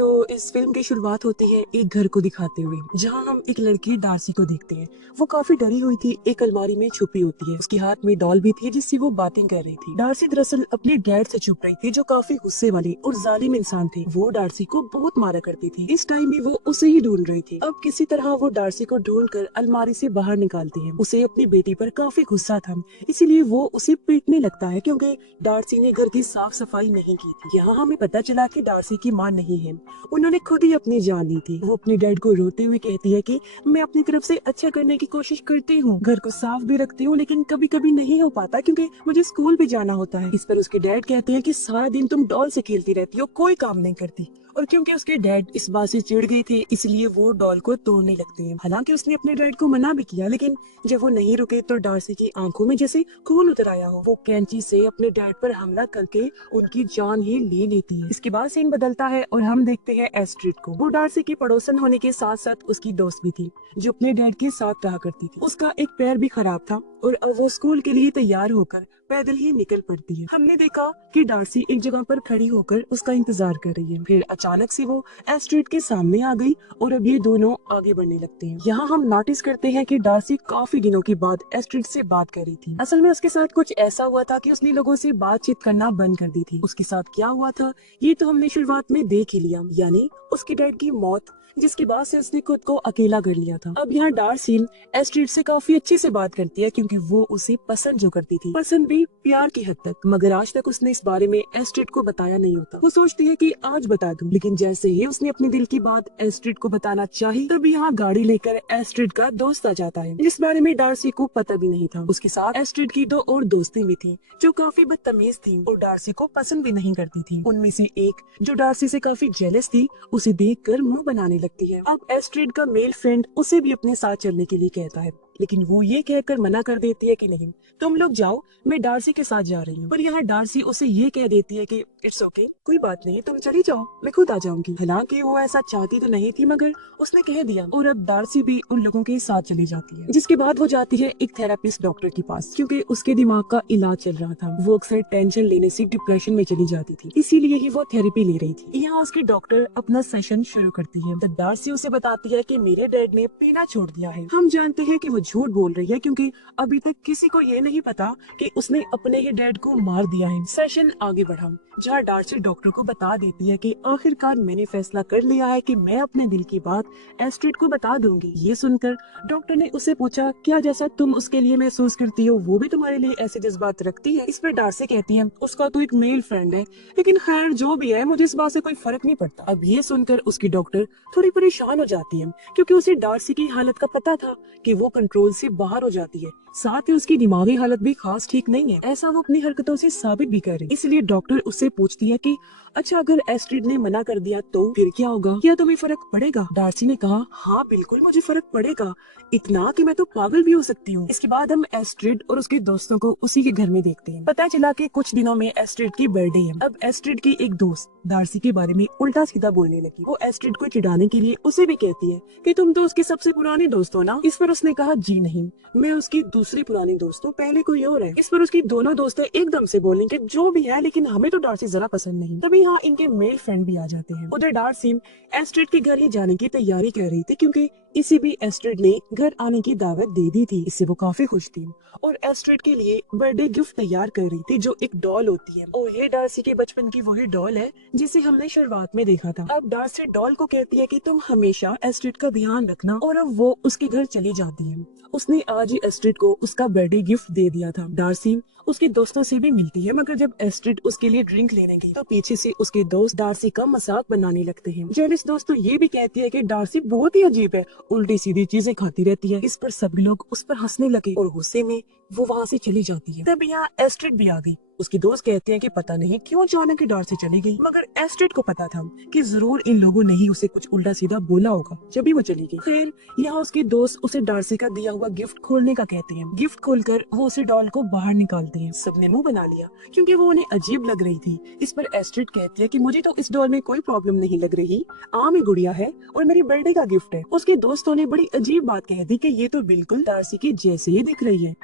तो इस फिल्म की शुरुआत होती है एक घर को दिखाते हुए, जहां हम एक लड़की डार्सी को देखते हैं। वो काफी डरी हुई थी, एक अलमारी में छुपी होती है। उसके हाथ में डॉल भी थी जिससे वो बातें कर रही थी। डार्सी दरअसल अपने डैड से छुप रही थी, जो काफी गुस्से वाले और जालिम इंसान थे। वो डार्सी को बहुत मारा करती थी। इस टाइम भी वो उसे ही ढूंढ रही थी। अब किसी तरह वो डार्सी को ढूंढकर अलमारी से बाहर निकालती है। उसे अपनी बेटी पर काफी गुस्सा था, इसीलिए वो उसे पीटने लगता है क्योंकि डार्सी ने घर की साफ सफाई नहीं की थी। यहाँ हमें पता चला कि डार्सी की मां नहीं है, उन्होंने खुद ही अपनी जान ली थी। वो अपने डैड को रोते हुए कहती है कि मैं अपनी तरफ से अच्छा करने की कोशिश करती हूँ, घर को साफ भी रखती हूँ, लेकिन कभी कभी नहीं हो पाता क्योंकि मुझे स्कूल भी जाना होता है। इस पर उसके डैड कहते हैं कि सारा दिन तुम डॉल से खेलती रहती हो, कोई काम नहीं करती। और क्योंकि उसके डैड इस बात से चिढ़ गए थे, इसलिए वो डॉल को तोड़ने लगते हैं। हालांकि उसने अपने डैड को मना भी किया, लेकिन जब वो नहीं रुके तो डार्सी की आंखों में जैसे खून उतर आया हो। वो कैंची से अपने डैड पर हमला करके उनकी जान ही ले लेती है। इसके बाद सीन बदलता है और हम देखते हैं एस्ट्रिड को। वो डार्सी की पड़ोसन होने के साथ साथ उसकी दोस्त भी थी, जो अपने डैड के साथ रहा करती थी। उसका एक पैर भी खराब था और अब वो स्कूल के लिए तैयार होकर पैदल ही निकल पड़ती है। हमने देखा कि डार्सी एक जगह पर खड़ी होकर उसका इंतजार कर रही है। फिर अचानक से वो एस्ट्रिड के सामने आ गई और अब ये दोनों आगे बढ़ने लगते हैं। यहाँ हम नोटिस करते हैं कि डार्सी काफी दिनों के बाद एस्ट्रिड से बात कर रही थी। असल में उसके साथ कुछ ऐसा हुआ था कि उसने लोगों से बातचीत करना बंद कर दी थी। उसके साथ क्या हुआ था ये तो हमने शुरुआत में देख ही लिया, यानी उसके डैड की मौत, जिसके बाद से उसने खुद को अकेला कर लिया था। अब यहाँ डार्सी एस्ट्रिड से काफी अच्छे से बात करती है क्योंकि वो उसे पसंद जो करती थी, पसंद भी प्यार की हद तक, मगर आज तक उसने इस बारे में एस्ट्रिड को बताया नहीं होता। वो सोचती है कि आज बता दूं, लेकिन जैसे ही उसने अपने दिल की बात एस्ट्रिड को बताना चाही, तब यहाँ गाड़ी लेकर एस्ट्रिड का दोस्त आ जाता है, जिस बारे में डार्सी को पता भी नहीं था। उसके साथ एस्ट्रिड की दो और दोस्तें भी थी, जो काफी बदतमीज थी और डार्सी को पसंद भी नहीं करती थी। उनमें से एक, जो डार्सी से काफी जेलस थी, उसे देखकर मुंह बनाने लगती है। अब एस्ट्रिड का मेल फ्रेंड उसे भी अपने साथ चलने के लिए कहता है, लेकिन वो ये कहकर मना कर देती है कि नहीं, तुम लोग जाओ, मैं डार्सी के साथ जा रही हूँ। पर यहाँ डार्सी उसे ये कह देती है कि इट्स ओके, कोई बात नहीं, तुम चली जाओ, मैं खुद आ जाऊंगी। हालांकि वो ऐसा चाहती तो नहीं थी, मगर उसने कह दिया और अब डार्सी भी उन लोगों के साथ चली जाती है। जिसके बाद वो जाती है एक थेरेपिस्ट डॉक्टर के पास, क्योंकि उसके दिमाग का इलाज चल रहा था। वो अक्सर टेंशन लेने से डिप्रेशन में चली जाती थी, इसीलिए ही वो थेरेपी ले रही थी। यहाँ उसकी डॉक्टर अपना सेशन शुरू करती है। तो डार्सी उसे बताती है कि मेरे डैड ने पीना छोड़ दिया है। हम जानते हैं कि वो झूठ बोल रही है, क्योंकि अभी तक किसी को ये नहीं पता कि उसने अपने ही डैड को मार दिया है। सेशन आगे बढ़ा, जहाँ डार्सी डॉक्टर को बता देती है कि आखिरकार मैंने फैसला कर लिया है कि मैं अपने दिल की बात एस्ट्रिड को बता दूंगी। ये सुनकर डॉक्टर ने उससे पूछा, क्या जैसा तुम उसके लिए महसूस करती हो वो भी तुम्हारे लिए ऐसे जज्बात रखती है? इस पर डार्सी कहती है, उसका तो एक मेल फ्रेंड है, लेकिन खैर जो भी है, मुझे इस बात से कोई फर्क नहीं पड़ता। अब ये सुनकर उसकी डॉक्टर थोड़ी परेशान हो जाती है, क्योंकि उसे डार्सी की हालत का पता था कि वो कंट्रोल से बाहर हो जाती है। साथ ही उसकी दिमागी हालत भी खास ठीक नहीं है, ऐसा वो अपनी हरकतों से साबित भी कर रही। इसलिए डॉक्टर उससे पूछती है कि अच्छा, अगर एस्ट्रिड ने मना कर दिया तो फिर क्या होगा, क्या तुम्हें फर्क पड़ेगा? डार्सी ने कहा, हाँ बिल्कुल मुझे फर्क पड़ेगा, इतना कि मैं तो पागल भी हो सकती हूँ। इसके बाद हम एस्ट्रिड और उसके दोस्तों को उसी के घर में देखते हैं। पता चला कि कुछ दिनों में एस्ट्रिड की बर्थडे है। अब एस्ट्रिड की एक दोस्त डार्सी के बारे में उल्टा सीधा बोलने लगी। वो एस्ट्रिड को चिढ़ाने के लिए उसे भी कहती है कि तुम तो उसकी सबसे पुरानी दोस्त हो ना। इस पर उसने कहा, जी नहीं, मैं उसकी दूसरी पुरानी दोस्त हूँ, पहले कोई और है। इस पर उसकी दोनों दोस्तें एकदम से बोलें कि जो भी है, लेकिन हमें तो डार्सी जरा पसंद नहीं। तभी यहाँ इनके मेल फ्रेंड भी आ जाते हैं। उधर डार्सी एस्ट्रिड के घर ही जाने की तैयारी कर रही थी, क्योंकि इसे भी एस्ट्रिड ने घर आने की दावत दे दी थी। इससे वो काफी खुश थी और एस्ट्रिड के लिए बर्थडे गिफ्ट तैयार कर रही थी, जो एक डॉल होती है। और ये डार्सी के बचपन की वही डॉल है जिसे हमने शुरुआत में देखा था। अब डार्सी डॉल को कहती है कि तुम हमेशा एस्ट्रिड का ध्यान रखना, और अब वो उसके घर चली जाती है। उसने आज ही एस्ट्रिड को उसका बर्थडे गिफ्ट दे दिया था। डार्सी उसके दोस्तों से भी मिलती है, मगर जब एस्ट्रिड उसके लिए ड्रिंक लेने गई तो पीछे से उसके दोस्त डार्सी का मजाक बनाने लगते हैं। जेलिस दोस्त तो ये भी कहती है कि डार्सी बहुत ही अजीब है, उल्टी सीधी चीजें खाती रहती है। इस पर सब लोग उस पर हंसने लगे और गुस्से में वो वहाँ से चली जाती है। तब यहाँ एस्ट्रिड भी आ गई। उसके दोस्त कहते हैं कि पता नहीं क्यों अचानक डार्सी चली गई, मगर एस्ट्रिड को पता था कि जरूर इन लोगों ने ही उसे कुछ उल्टा सीधा बोला होगा, जब भी वो चली गई। खैर यहाँ उसके दोस्त उसे डार्सी का दिया हुआ गिफ्ट खोलने का कहते हैं। गिफ्ट खोलकर वो उसे डॉल को बाहर निकालते हैं। सबने मुंह बना लिया, क्योंकि वो उन्हें अजीब लग रही थी। इस पर एस्ट्रिड कहती है कि मुझे तो इस डॉल में कोई प्रॉब्लम नहीं लग रही, आम ही गुड़िया है और मेरी बर्थडे का गिफ्ट है। उसके दोस्तों ने बड़ी अजीब बात कह दी कि ये तो बिल्कुल डार्सी के जैसे ही दिख रही है।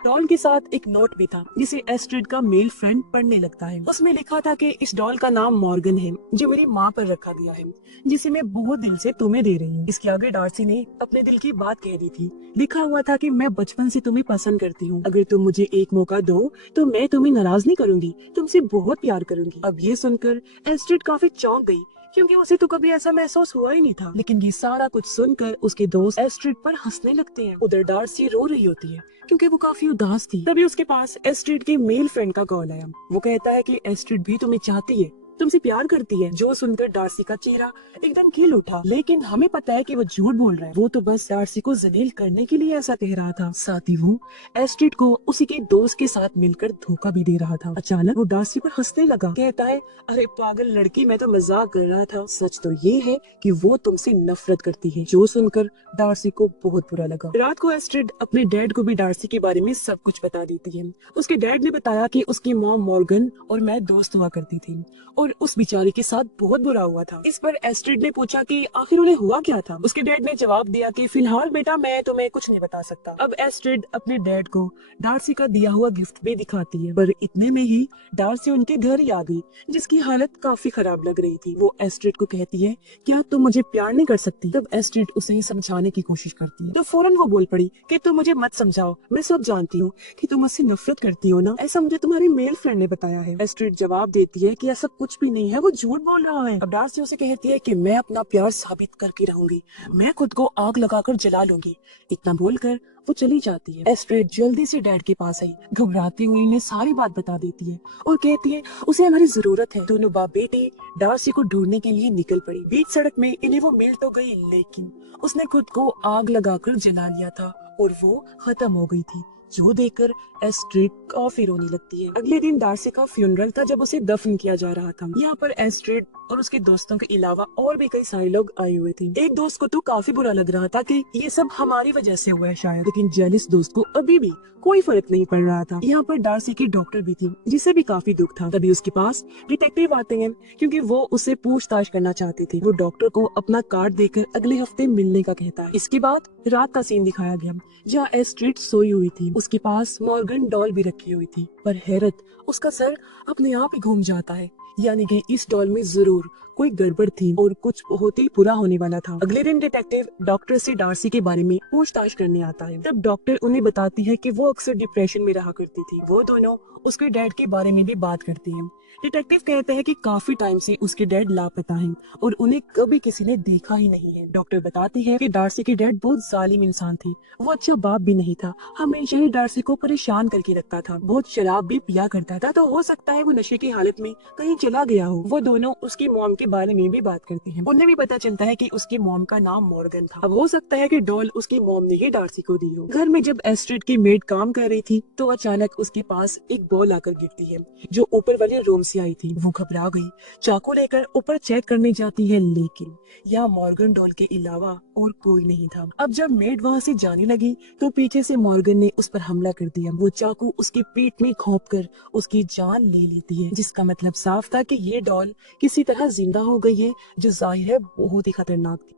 डॉल के साथ एक नोट भी था जिसे एस्ट्रिड का मेल फ्रेंड पढ़ने लगता है। उसमें लिखा था कि इस डॉल का नाम मॉर्गन है जो मेरी माँ पर रखा गया है, जिसे मैं बहुत दिल से तुम्हें दे रही हूँ। इसके आगे डार्सी ने अपने दिल की बात कह दी थी। लिखा हुआ था कि मैं बचपन से तुम्हें पसंद करती हूँ, अगर तुम मुझे एक मौका दो तो मैं तुम्हें नाराज नहीं करूंगी, तुमसे बहुत प्यार करूंगी। अब ये सुनकर एस्ट्रिड काफी चौंक गई क्योंकि उसे तो कभी ऐसा महसूस हुआ ही नहीं था। लेकिन ये सारा कुछ सुनकर उसके दोस्त एस्ट्रिड पर हंसने लगते हैं। उधर डार्सी रो रही होती है क्योंकि वो काफी उदास थी। तभी उसके पास एस्ट्रिड के मेल फ्रेंड का कॉल आया। वो कहता है कि एस्ट्रिड भी तुम्हें चाहती है, तुमसे प्यार करती है। जो सुनकर डार्सी का चेहरा एकदम खिल उठा। लेकिन हमें पता है कि वो झूठ बोल रहा है, वो तो बस डार्सी को जलील करने के लिए ऐसा कह रहा था। साथ ही वो एस्ट्रिड को उसी के दोस्त के साथ मिलकर धोखा भी दे रहा था। अचानक वो डार्सी पर हंसने लगा। कहता है, अरे पागल लड़की, मैं तो मजाक कर रहा था, सच तो ये है कि वो तुमसे नफरत करती है। जो सुनकर डार्सी को बहुत बुरा लगा। रात को एस्ट्रिड अपने डैड को भी डार्सी के बारे में सब कुछ बता देती है। उसके डैड ने बताया कि उसकी मॉम मॉर्गन और मैं दोस्त हुआ करती थी और उस बेचारी के साथ बहुत बुरा हुआ था। इस पर एस्ट्रिड ने पूछा कि आखिर उन्हें हुआ क्या था। उसके डैड ने जवाब दिया कि फिलहाल बेटा मैं तुम्हें कुछ नहीं बता सकता। अब एस्ट्रिड अपने डैड को डार्सी का दिया हुआ गिफ्ट भी दिखाती है, पर इतने में ही डार्सी उनके घर ही आ गई, जिसकी हालत काफी खराब लग रही थी। वो एस्ट्रिड को कहती है, क्या तुम मुझे प्यार नहीं कर सकती? तब एस्ट्रिड उसे समझाने की कोशिश करती है तो फौरन वो बोल पड़ी कि तुम मुझे मत समझाओ, मैं सब जानती हूँ कि तुम मुझसे नफरत करती हो ना, ऐसा मुझे तुम्हारे मेल फ्रेंड ने बताया है। एस्ट्रिड जवाब देती है कि ऐसा कुछ भी नहीं है, वो झूठ बोल रहा है। अब डार्सी उसे कहती है कि मैं अपना प्यार साबित करके रहूंगी, मैं खुद को आग लगाकर जला लूंगी। इतना बोलकर वो चली जाती है। एस्ट्रिड जल्दी से डैड के पास आई, घबराती हुई उन्हें सारी बात बता देती है और कहती है उसे हमारी जरूरत है। दोनों बाप बेटे डार्सी को ढूंढने के लिए निकल पड़ी। बीच सड़क में इन्हें वो मिल तो गई, लेकिन उसने खुद को आग लगाकर जला लिया था और वो खत्म हो गई थी, जो देखकर एस्ट्रिड काफी रोने लगती है। अगले दिन डार्सी का फ्यूनरल था जब उसे दफन किया जा रहा था। यहाँ पर एस्ट्रिड और उसके दोस्तों के अलावा और भी कई सारे लोग आए हुए थे। एक दोस्त को तो काफी बुरा लग रहा था कि ये सब हमारी वजह से हुआ है शायद, लेकिन जेनिस दोस्त को अभी भी कोई फर्क नहीं पड़ रहा था। यहाँ पर डार्सी की डॉक्टर भी थी जिसे भी काफी दुख था। तभी उसके पास डिटेक्टिव आते हैं क्योंकि वो उससे पूछताछ करना चाहते थे। वो डॉक्टर को अपना कार्ड देकर अगले हफ्ते मिलने का कहता है। इसके बाद रात का सीन दिखाया गया जहाँ एस्ट्रिड सोई हुई थी। उसके पास मॉर्गन डॉल भी रखी हुई थी, पर हैरत, उसका सर अपने आप ही घूम जाता है, यानी कि इस डॉल में जरूर कोई गड़बड़ थी और कुछ बहुत ही बुरा होने वाला था। अगले दिन डिटेक्टिव डॉक्टर से डार्सी के बारे में पूछताछ करने आता है। तब डॉक्टर उन्हें बताती है कि वो अक्सर डिप्रेशन में रहा करती थी। वो दोनों उसके डैड के बारे में भी बात करती हैं। डिटेक्टिव कहते हैं कि काफी टाइम से उसके डैड लापता हैं और उन्हें कभी किसी ने देखा ही नहीं है। डॉक्टर बताती है कि डार्सी के डैड बहुत जालिम इंसान थे, वो अच्छा बाप भी नहीं था, हमेशा ही डार्सी को परेशान करके रखता था, बहुत शराब भी पिया करता था, तो हो सकता है वो नशे की हालत में कहीं चला गया हो। वो दोनों उसकी मॉम के बारे में भी बात करते हैं। उन्हें भी पता चलता है कि उसकी मॉम का नाम मॉर्गन था। अब हो सकता है कि डॉल उसकी मॉम ने ही डार्सी को दी हो। घर में जब एस्ट्रिड की मेड काम कर रही थी तो अचानक उसके पास एक बॉल आकर गिरती है जो ऊपर वाले रूम से आई थी। वो घबरा गई, चाकू लेकर ऊपर चेक करने जाती है, लेकिन यहाँ मॉर्गन डॉल के अलावा और कोई नहीं था। अब जब मेड वहाँ से जाने लगी तो पीछे से मॉर्गन ने उस पर हमला कर दिया। वो चाकू उसकी पीठ में घोंपकर उसकी जान ले लेती है, जिसका मतलब साफ था कि ये डॉल किसी तरह जिंदा हो गई है, जो जाहिर है बहुत ही खतरनाक थी।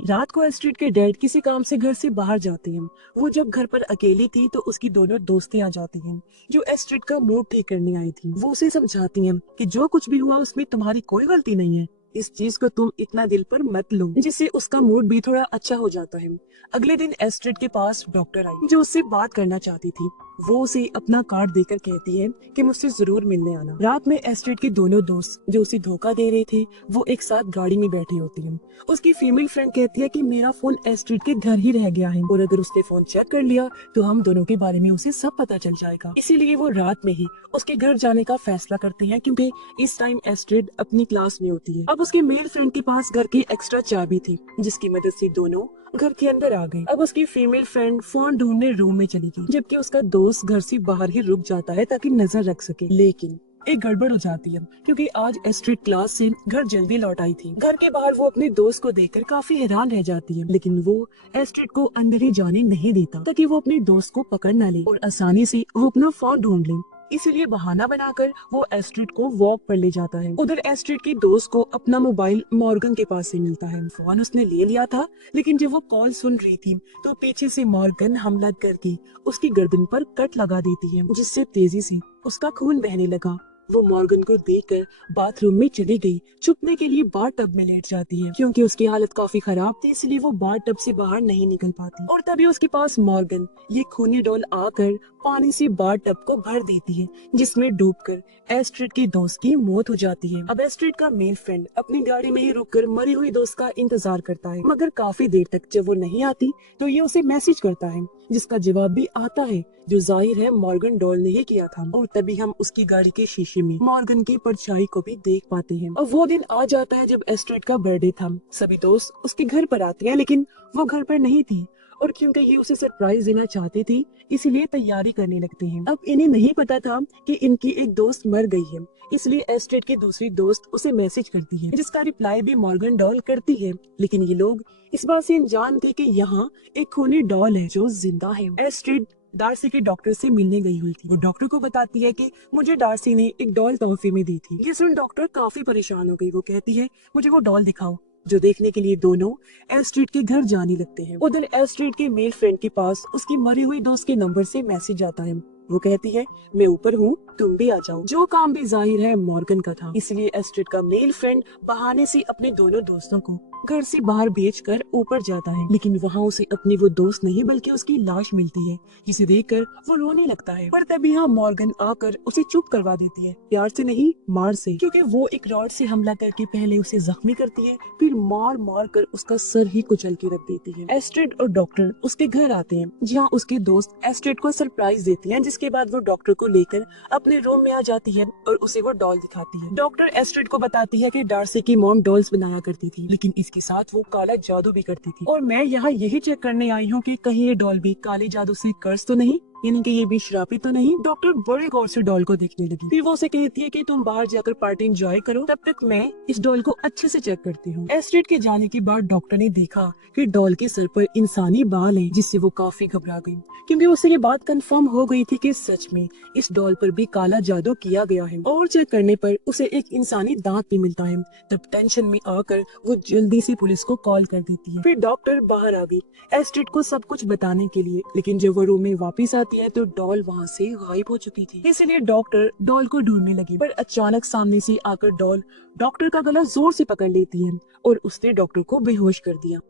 रात को एस्ट्रिड के डैड किसी काम से घर से बाहर जाते हैं। वो जब घर पर अकेली थी तो उसकी दोनों दोस्तें आ जाती हैं जो एस्ट्रिड का मूड ठीक करने आई थी। वो उसे समझाती हैं कि जो कुछ भी हुआ उसमें तुम्हारी कोई गलती नहीं है, इस चीज को तुम इतना दिल पर मत लो, जिससे उसका मूड भी थोड़ा अच्छा हो जाता है। अगले दिन एस्ट्रिड के पास डॉक्टर आई जो उससे बात करना चाहती थी। वो उसे अपना कार्ड देकर कहती है कि मुझसे जरूर मिलने आना। रात में एस्ट्रिड के दोनों दोस्त जो उसे धोखा दे रहे थे वो एक साथ गाड़ी में बैठे होते हैं। उसकी फीमेल फ्रेंड कहती है कि मेरा फोन एस्ट्रिड के घर ही रह गया है और अगर उसने फोन चेक कर लिया तो हम दोनों के बारे में उसे सब पता चल जाएगा। इसीलिए वो रात में ही उसके घर जाने का फैसला करते हैं क्योंकि इस टाइम एस्ट्रिड अपनी क्लास में होती है। अब उसके मेल फ्रेंड के पास घर की एक्स्ट्रा चाबी थी जिसकी मदद से दोनों घर के अंदर आ गए। अब उसकी फीमेल फ्रेंड फोन ढूंढने रूम में चली गई जबकि उसका दोस्त घर से बाहर ही रुक जाता है ताकि नजर रख सके। लेकिन एक गड़बड़ हो जाती है क्योंकि आज एस्ट्रिड क्लास से घर जल्दी लौट आई थी। घर के बाहर वो अपने दोस्त को देखकर काफी हैरान रह जाती है, लेकिन वो एस्ट्रिड को अंदर ही जाने नहीं देता ताकि वो अपने दोस्त को पकड़ न ले और आसानी से वो अपना फोन ढूंढ ले। इसीलिए बहाना बनाकर वो एस्ट्रिड को वॉक पर ले जाता है। उधर एस्ट्रिड के दोस्त को अपना मोबाइल मॉर्गन के पास से मिलता है। फोन उसने ले लिया था, लेकिन जब वो कॉल सुन रही थी तो पीछे से मॉर्गन हमला करके उसकी गर्दन पर कट लगा देती है, जिससे तेजी से उसका खून बहने लगा। वो मॉर्गन को देखकर बाथरूम में चली गई। छुपने के लिए बाथ टब में लेट जाती है, क्योंकि उसकी हालत काफी खराब थी, इसलिए वो बाथ टब से बाहर नहीं निकल पाती। और तभी उसके पास मॉर्गन ये खूनी डॉल आकर पानी से बाथ टब को भर देती है, जिसमें डूबकर एस्ट्रिड के दोस्त की मौत हो जाती है। अब एस्ट्रिड का मेल फ्रेंड अपनी गाड़ी में ही रुककर मरी हुई दोस्त का इंतजार करता है, मगर काफी देर तक जब वो नहीं आती तो ये उसे मैसेज करता है, जिसका जवाब भी आता है, जो जाहिर है मॉर्गन डॉल ने ही किया था। और तभी हम उसकी गाड़ी के शीशे में मॉर्गन की परछाई को भी देख पाते हैं। और वो दिन आ जाता है जब एस्ट्रिड का बर्थडे था। सभी दोस्त उसके घर पर आते हैं, लेकिन वो घर पर नहीं थी, और क्योंकि ये उसे सरप्राइज देना चाहती थी, इसीलिए तैयारी करने लगते हैं। अब इन्हें नहीं पता था कि इनकी एक दोस्त मर गई है, इसलिए एस्ट्रिड की दूसरी दोस्त उसे मैसेज करती है, जिसका रिप्लाई भी मॉर्गन डॉल करती है। लेकिन ये लोग इस बात से अनजान थे कि यहाँ एक खूनी डॉल है जो जिंदा है। एस्ट्रिड डार्सी के डॉक्टर से मिलने गई हुई थी। वो डॉक्टर को बताती है कि मुझे डार्सी ने एक डॉल तोहफे में दी थी। ये सुन डॉक्टर काफी परेशान हो गई। वो कहती है, मुझे वो डॉल दिखाओ, जो देखने के लिए दोनों एस्ट्रिड के घर जाने लगते हैं। उधर एस्ट्रिड के मेल फ्रेंड के पास उसकी मरी हुई दोस्त के नंबर से मैसेज आता है। वो कहती है, मैं ऊपर हूँ, तुम भी आ जाओ। जो काम भी जाहिर है मॉर्गन का था, इसलिए एस्ट्रिड का मेल फ्रेंड बहाने से अपने दोनों दोस्तों को घर से बाहर भेजकर ऊपर जाता है। लेकिन वहाँ उसे अपनी वो दोस्त नहीं बल्कि उसकी लाश मिलती है, जिसे देखकर वो रोने लगता है। पर तभी यहाँ मॉर्गन आकर उसे चुप करवा देती है, प्यार से नहीं मार से, क्योंकि वो एक रॉड से हमला करके पहले उसे जख्मी करती है, फिर मार मार कर उसका सर ही कुचल के रख देती है। एस्ट्रिड और डॉक्टर उसके घर आते हैं, जहाँ उसके दोस्त एस्ट्रिड को सरप्राइज देती है, जिसके बाद वो डॉक्टर को लेकर अपने रूम में आ जाती है और उसे वो डॉल दिखाती है। डॉक्टर एस्ट्रिड को बताती है कि डार्सी की मॉम डॉल्स बनाया करती थी, लेकिन इसके साथ वो काला जादू भी करती थी, और मैं यहाँ यही चेक करने आई हूँ कि कहीं ये डॉल भी काले जादू से कर्ज तो नहीं, यानी कि ये भी श्रापित तो नहीं। डॉक्टर बड़े गौर से डॉल को देखने लगी। फिर वो उसे कहती है कि तुम बाहर जाकर पार्टी एंजॉय करो, तब तक मैं इस डॉल को अच्छे से चेक करती हूँ। एस्ट्रिड के जाने के बाद डॉक्टर ने देखा कि डॉल के सर पर इंसानी बाल हैं, जिससे वो काफी घबरा गई, क्योंकि उसे ये बात कंफर्म हो गई थी कि सच में इस डॉल पर भी काला जादू किया गया है। और चेक करने पर उसे एक इंसानी दांत भी मिलता है। तब टेंशन में आकर वो जल्दी से पुलिस को कॉल कर देती है। फिर डॉक्टर बाहर आ गई एस्ट्रिड को सब कुछ बताने के लिए, लेकिन जब वो रूम में वापस आती है तो डॉल वहाँ से गायब हो चुकी थी। इसलिए डॉक्टर डॉल को ढूंढने लगी, पर अचानक सामने से आकर डॉल डॉक्टर का गला जोर से पकड़ लेती है और उसने डॉक्टर को बेहोश कर दिया।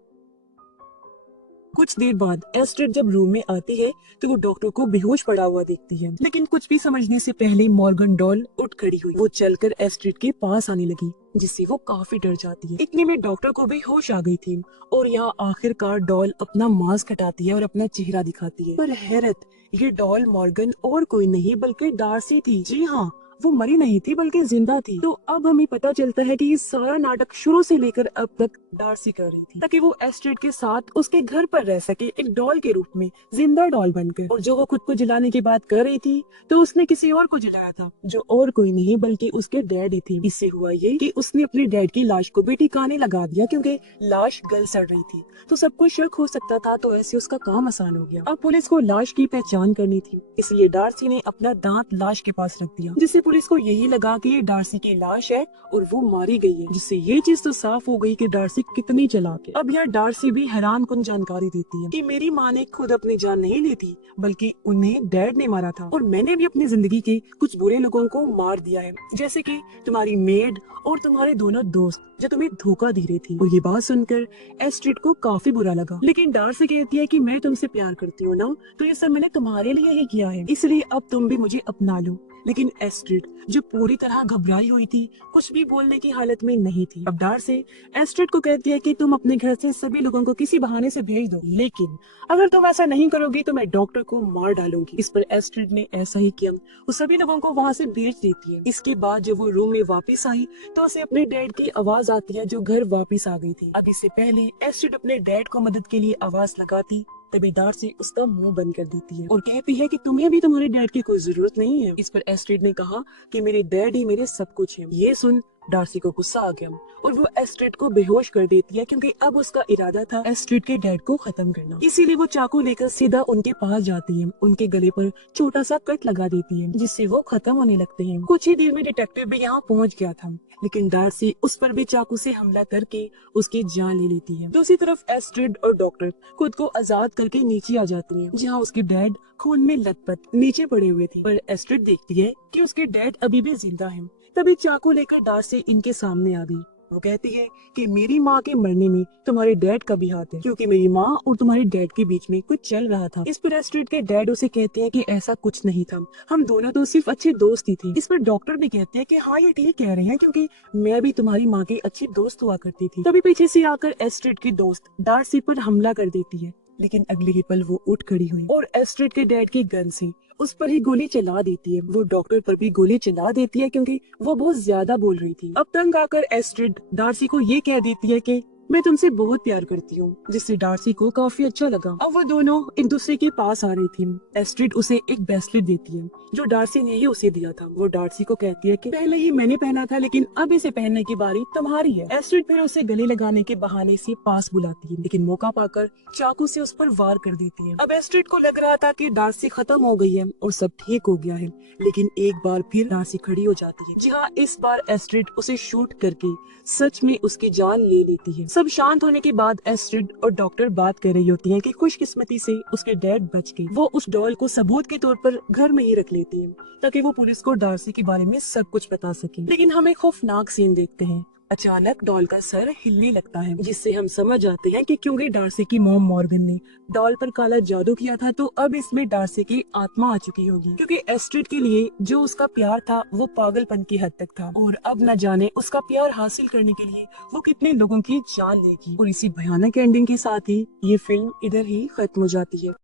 कुछ देर बाद एस्ट्रिड जब रूम में आती है तो वो डॉक्टर को बेहोश पड़ा हुआ देखती है, लेकिन कुछ भी समझने से पहले मॉर्गन डॉल उठ खड़ी हुई। वो चलकर एस्ट्रिड के पास आने लगी, जिससे वो काफी डर जाती है। इतने में डॉक्टर को भी होश आ गई थी, और यहाँ आखिरकार डॉल अपना मास्क हटाती है और अपना चेहरा दिखाती है। पर हैरत, ये डॉल मॉर्गन और कोई नहीं बल्कि डार्सी थी। जी हाँ, वो मरी नहीं थी बल्कि जिंदा थी। तो अब हमें पता चलता है कि ये सारा नाटक शुरू से लेकर अब तक डार्सी कर रही थी, ताकि वो एस्ट्रिड के साथ उसके घर पर रह सके, एक डॉल के रूप में, जिंदा डॉल बनकर। और जो वो खुद को जलाने की बात कर रही थी, तो उसने किसी और को जलाया था, जो और कोई नहीं बल्कि उसके डैड ही थे। इससे हुआ ये कि उसने अपने डैड की लाश को भी ठिकाने लगा दिया, क्योंकि लाश गल सड़ रही थी, तो सबको शक हो सकता था, तो ऐसे उसका काम आसान हो गया। अब पुलिस को लाश की पहचान करनी थी, इसलिए डार्सी ने अपना दांत लाश के पास रख दिया, जिससे पुलिस को यही लगा कि ये डार्सी की लाश है और वो मारी गई है, जिससे ये चीज तो साफ हो गई कि डार्सी कितनी चालाक है। अब यहाँ डार्सी भी हैरान कुन जानकारी देती है कि मेरी माँ ने खुद अपनी जान नहीं ली थी, बल्कि उन्हें डैड ने मारा था, और मैंने भी अपनी जिंदगी के कुछ बुरे लोगों को मार दिया है, जैसे कि तुम्हारी मेड और तुम्हारे दोनों दोस्त जो तुम्हें धोखा दे रही थी। और ये बात सुनकर एस्ट्रिड को काफी बुरा लगा, लेकिन डार्सी कहती है कि मैं तुमसे प्यार करती हूँ ना, तो ये सब मैंने तुम्हारे लिए ही किया है, इसलिए अब तुम भी मुझे अपना लो। लेकिन एस्ट्रिड जो पूरी तरह घबराई हुई थी, कुछ भी बोलने की हालत में नहीं थी। अब डार्सी एस्ट्रिड को कहती है कि तुम अपने घर से सभी लोगों को किसी बहाने से भेज दो, लेकिन अगर तुम ऐसा नहीं करोगी तो मैं डॉक्टर को मार डालूंगी। इस पर एस्ट्रिड ने ऐसा ही किया, वो सभी लोगों को वहाँ से भेज देती है। इसके बाद जब वो रूम में वापस आई तो उसे अपने डैड की आवाज आती है, जो घर वापस आ गई थी। अब इससे पहले एस्ट्रिड अपने डैड को मदद के लिए आवाज लगाती, तभी डार्सी उसका मुंह बंद कर देती है और कहती है कि तुम्हें भी तुम्हारे डैड की कोई जरूरत नहीं है। इस पर एस्ट्रिड ने कहा कि मेरे डैड ही मेरे सब कुछ है। ये सुन डार्सी को गुस्सा आ गया और वो एस्ट्रिड को बेहोश कर देती है, क्योंकि अब उसका इरादा था एस्ट्रिड के डैड को खत्म करना। इसीलिए वो चाकू लेकर सीधा उनके पास जाती है, उनके गले पर छोटा सा कट लगा देती है, जिससे वो खत्म होने लगते हैं। कुछ ही देर में डिटेक्टिव भी यहाँ पहुँच गया था, लेकिन डार्सी उस पर भी चाकू से हमला करके उसकी जान ले लेती है। दूसरी तरफ एस्ट्रिड और डॉक्टर खुद को आजाद करके नीचे आ जाती हैं, जहाँ उसके डैड खून में लथपथ नीचे पड़े हुए थे। पर एस्ट्रिड देखती है कि उसके डैड अभी भी जिंदा हैं। तभी चाकू लेकर डार्सी इनके सामने आ गई। वो कहती है कि मेरी माँ के मरने में तुम्हारे डैड का भी हाथ है, क्योंकि मेरी माँ और तुम्हारे डैड के बीच में कुछ चल रहा था। इस पर एस्ट्रिड के डैड उसे कहते हैं कि ऐसा कुछ नहीं था, हम दोनों तो सिर्फ अच्छे दोस्त ही थे। इस पर डॉक्टर भी कहते हैं कि हाँ ये ठीक कह रहे हैं, क्योंकि मैं भी तुम्हारी माँ की अच्छी दोस्त हुआ करती थी। तभी पीछे से आकर एस्ट्रिड की दोस्त डार्सी पर हमला कर देती है, लेकिन अगले ही पल वो उठ खड़ी हुई और एस्ट्रिड के डैड की गन से उस पर ही गोली चला देती है। वो डॉक्टर पर भी गोली चला देती है, क्योंकि वो बहुत ज्यादा बोल रही थी। अब तंग आकर एस्ट्रिड डार्सी को ये कह देती है कि मैं तुमसे बहुत प्यार करती हूँ, जिससे डार्सी को काफी अच्छा लगा। अब वो दोनों एक दूसरे के पास आ रही थी। एस्ट्रिड उसे एक ब्रेसलेट देती है जो डार्सी ने ही उसे दिया था। वो डार्सी को कहती है कि पहले ये मैंने पहना था, लेकिन अब इसे पहनने की बारी तुम्हारी है। एस्ट्रिड फिर उसे गले लगाने के बहाने से पास बुलाती है, लेकिन मौका पाकर चाकू से उस पर वार कर देती है। अब एस्ट्रिड को लग रहा था कि डार्सी खत्म हो गई है और सब ठीक हो गया है, लेकिन एक बार फिर डार्सी खड़ी हो जाती है। जी हाँ, इस बार एस्ट्रिड उसे शूट करके सच में उसकी जान ले लेती है। सब शांत होने के बाद एस्ट्रिड और डॉक्टर बात कर रही होती हैं कि खुशकिस्मती से उसके डैड बच गए। वो उस डॉल को सबूत के तौर पर घर में ही रख लेती है, ताकि वो पुलिस को डार्सी के बारे में सब कुछ बता सके। लेकिन हम एक खौफनाक सीन देखते हैं। अचानक डॉल का सर हिलने लगता है, जिससे हम समझ जाते हैं कि क्योंकि डार्सी की मॉम मॉर्गन ने डॉल पर काला जादू किया था, तो अब इसमें डार्सी की आत्मा आ चुकी होगी। क्योंकि एस्ट्रिड के लिए जो उसका प्यार था वो पागलपन की हद तक था, और अब न जाने उसका प्यार हासिल करने के लिए वो कितने लोगों की जान लेगी। और इसी भयानक एंडिंग के साथ ही ये फिल्म इधर ही खत्म हो जाती है।